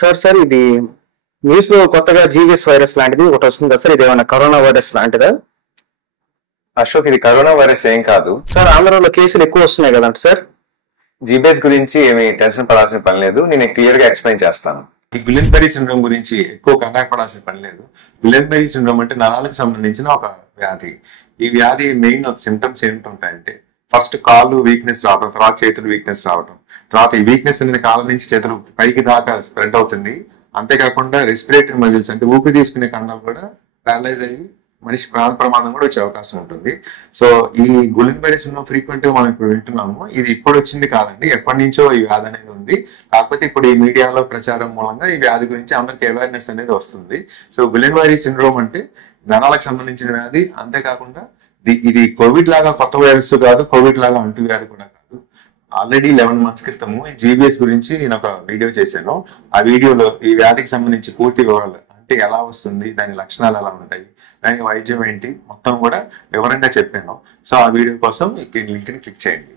Sir ఇది news లో కొత్తగా జీవిఎస్ వైరస్ లాంటిది ఒకటి వస్తుంది కదా సార్, ఇది ఏమైనా కరోనా వైరస్ లాంటిదా? అశోక్, ఇది కరోనా వైరస్ ఏం కాదు సార్. ఆంధ్రాలో కేసులు ఎక్కువ వస్తున్నాయి కదంట సార్. జీబీఎస్ గురించి ఏమి టెన్షన్ పడాల్సిన పని లేదు. నేను క్లియర్ గా ఎక్స్ప్లెయిన్ చేస్తాను. ఈ గులెన్బెర్రీ సిండ్రోమ్ గురించి ఎక్కువ కంగారు పడాల్సిన పని లేదు. గులెన్బెర్రీ సిండ్రోమ్ అంటే నరాలకు సంబంధించిన ఒక వ్యాధి. ఈ వ్యాధి మెయిన్ సిమ్టమ్స్ ఏంటంటే ఫస్ట్ కాళ్ళు వీక్నెస్ రావడం, తర్వాత చేతులు వీక్నెస్ రావడం, తర్వాత ఈ వీక్నెస్ అనేది కాళ్ళ నుంచి చేతులు పైకి దాకా స్ప్రెడ్ అవుతుంది. అంతేకాకుండా రెస్పిరేటరీ మజిల్స్ అంటే ఊపిరి తీసుకునే కండాలు కూడా ప్యారలైజ్ అయ్యి మనిషి ప్రాణ ప్రమాదం కూడా వచ్చే అవకాశం ఉంటుంది. సో ఈ గులెన్బెర్రీ సిండ్రోమ్ ఫ్రీక్వెంట్ గా మనం ఇప్పుడు వింటున్నాము. ఇది ఇప్పుడు వచ్చింది కాదండి, ఎప్పటి నుంచో ఈ వ్యాధి అనేది ఉంది. కాకపోతే ఇప్పుడు ఈ మీడియాలో ప్రచారం మూలంగా ఈ వ్యాధి గురించి అందరికి అవేర్నెస్ అనేది వస్తుంది. సో గులెన్బెర్రీ సిండ్రోమ్ అంటే నరాలకు సంబంధించిన వ్యాధి. అంతేకాకుండా ఇది కోవిడ్ లాగా కొత్త వైరస్ కాదు, కోవిడ్ లాగా అంటువ్యాధి కూడా కాదు. ఆల్రెడీ 11 months క్రితము ఈ జీబీఎస్ గురించి నేను ఒక వీడియో చేశాను. ఆ వీడియోలో ఈ వ్యాధికి సంబంధించి పూర్తి వివరాలు అంటే ఎలా వస్తుంది, దాని లక్షణాలు ఎలా ఉంటాయి, దాని వైద్యం ఏంటి మొత్తం కూడా వివరంగా చెప్పాను. సో ఆ వీడియో కోసం ఈ లింక్ ని క్లిక్ చేయండి.